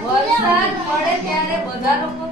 વરસાદ પડે ત્યારે બધા લોકો